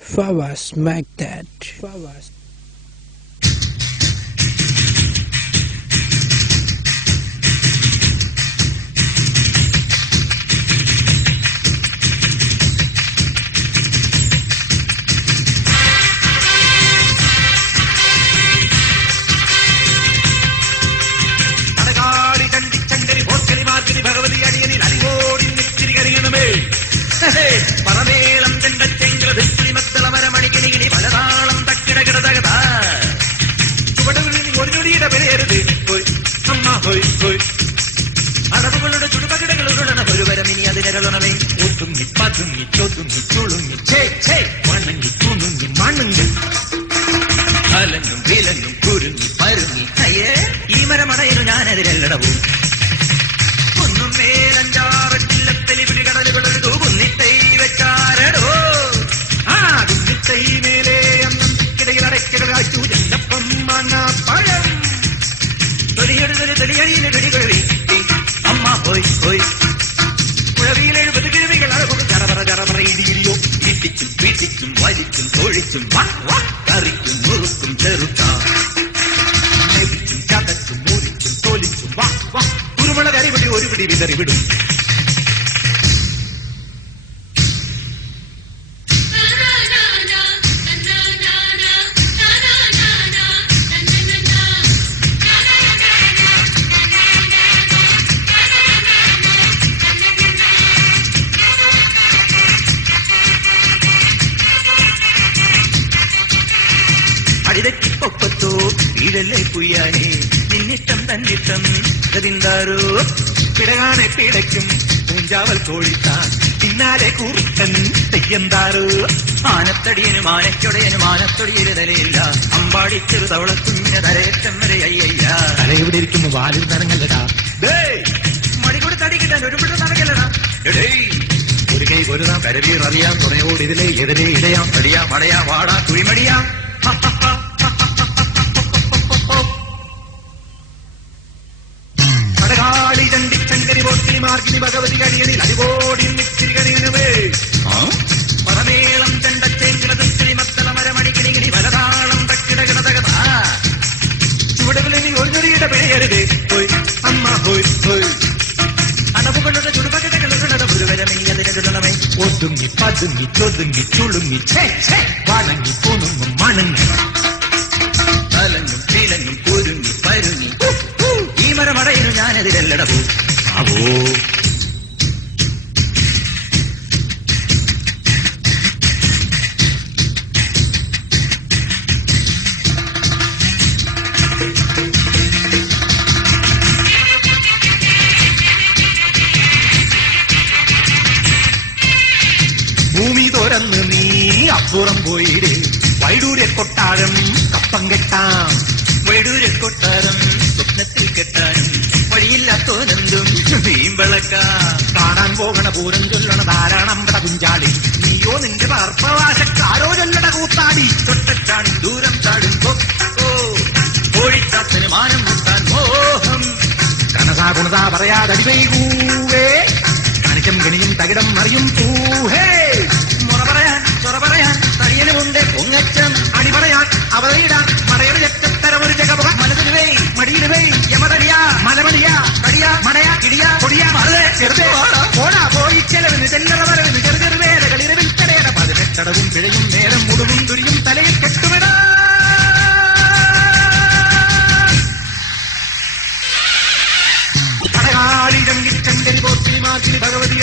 Fawaz Magdad. Fawaz. പറമേളം ചെണ്ടച്ചെങ്കിലി മത്തളമരമണിക്കിണികിണി പലതാളം തക്കിടകിടതകത ചുവടുകളിൽ ഒരു ഞൊടിയുടെ വിലയരുത് അമ്മ ഹോയ് ഹോയ് അടവുകളുടെ ചുടുപകിടകൾ ഉരുളണ ഒരു വരമിനി അതിനകളുണമേ ഒത്തുങ്ങി പതുങ്ങി ചൊതുങ്ങി ചുളുങ്ങി മണ്ണങ്ങി തുണുങ്ങി മണ്ണുങ്ങി അലങ്ങും വിലങ്ങും കുരുങ്ങി പരുങ്ങി അയ്യേ ഈ മരമടയിലും ഞാനതിരെല്ലടവും ഒന്നും മേലഞ്ചാറച്ചില്ലത്തലി പിടികടലുകളൊരു കുന്നിത്തൈ വെച്ചാരടോ ആ കുന്നിത്തൈ മേലെ അന്നം തിക്കിടയിൽ അടയ്ക്കട കാച്ചു ചെണ്ടപ്പം മാങ്ങാപ്പഴം തൊലിയെടുത്തൊരു തൊലിയടിയിലെ പിടികൊഴി അമ്മ പോയി പോയി കുഴവിയിൽ 70 കിഴവികൾ അഴകും ചറപറ ഇടിയിടിയോ ഇടിച്ചും വീട്ടിച്ചും വലിച്ചും തൊഴിച്ചും കറിക്കും മുറുക്കും ചെറുക്കാം നെവിച്ചും ചതച്ചും മുറിച്ചും തൊലിച്ചും കുരുമുള കരിപിടി ഒരു പിടി വിതറിവിടും അടിതക്കിപ്പൊപ്പത്തോ വീഴല്ലേ കുയ്യാനേ നിന്നിഷ്ടം തന്നിഷ്ടം ഗതിന്താരോ പിടകാനെ പിടയ്ക്കും പൂഞ്ചാവൽ കോഴിത്താൻ പിന്നാലെ കൂറിട്ടൻ തെയ്യന്താരോ ആനത്തടിയനും ആനയ്ക്കൊടയനും ആനത്തൊടിയൊരു തലയില്ല അമ്പാടി ചെറുതവളക്കുഞ്ഞിന് തലയേറ്റം വരെ അയ്യയ്യ തല ഇവിടെ ഇരിക്കുമ്പോ വാലിൽ നനങ്ങല്ലടാ മണിക്കൂടി തടി കിട്ടാൻ ഒരു പിള്ള നടക്കല്ലടാ ഒരു കൈ പൊരുതാം കരവീർ അറിയാം തുണയോട് ഇതിലെ എതിരെ ഇടയാം തടിയാ മടയാ വാടാ കുഴിമടിയാ കടകാളി ചണ്ടിച്ചങ്കരി പോത്തിനി മാർഗിനി ഭഗവതി കടിയനിൽ അടികോടി നിത്തിരി കടിയനുമേ പറമേളം ചെണ്ടച്ചേങ്കിളി മത്തളമരമണിക്കിണികിണി പലതാളം തക്കിടകിടതകത ചുവടുകളിൽ ഒരു ഞൊടിയുടെ പിഴയരുത് പോയി അമ്മ പോയി പോയി അടവുകളുടെ ചുടുപകിടകളുടെ ഗുരുവരമേ അതിനുള്ളമേ ഒതുങ്ങി പതുങ്ങി ചൊതുങ്ങി ചുളുങ്ങി വണങ്ങി പൂണുങ്ങും മണങ്ങി അലങ്ങും ചീലങ്ങും കുരുങ്ങി പരുങ്ങി ഈ മരമടയിലും ഞാനതിരെല്ലടവും അവോ ഭൂമി തുറന്ന് നീ അപ്പുറം പോയിടേ വൈഡൂര്യ കൊട്ടാരം കപ്പം കെട്ടാം വൈഡൂര്യ കൊട്ടാരം സ്വപ്നത്തിൽ കെട്ടാൻ വഴിയില്ലാത്തോനെന്തും വീമ്പളക്കാം കാണാൻ പോകണ പൂരം ചൊല്ലണ ധാരാളമ്പട കുഞ്ചാടി നീയോ നിന്റെ അർപ്പവാശക്കാരോ ചൊല്ലട കൂത്താടി തൊട്ടച്ചാടി ദൂരം ചാടും കോഴിച്ചാത്തന് മാനം മുട്ടാൻ മോഹം കനസാ കുണസാ പറയാതടിവൈകൂവേ കണിക്കും ഗണിയും തകിടം മറിയും പൂഹേ മുറ പറയാൻ ചൊറ പറയാൻ തടിയനുമുണ്ട് പൊങ്ങച്ചം അടി പറയാൻ അവതയിടാൻ മടയുടെ ചെക്കത്തരം ഒരു ജഗപ മനസ്സിന് വേ മടിയിന് വേ യമതടിയാ മലമടിയാ കടിയാ മടയാ ഇടിയാ കൊടിയാ മറേ ചെറുതേ ഓടാ പോയി ചെലവിന് ചെല്ലറ വരവിന് ചെറുചെറുവേലകൾ ഇരവിൽ തടയട 18 പിഴയും നേരം മുഴുവൻ തുരിയും തലയിൽ കെട്ടുവിടാ കടകാളി ചങ്കിച്ചങ്കരി പോത്തിനി മാർഗിനി ഭഗവതി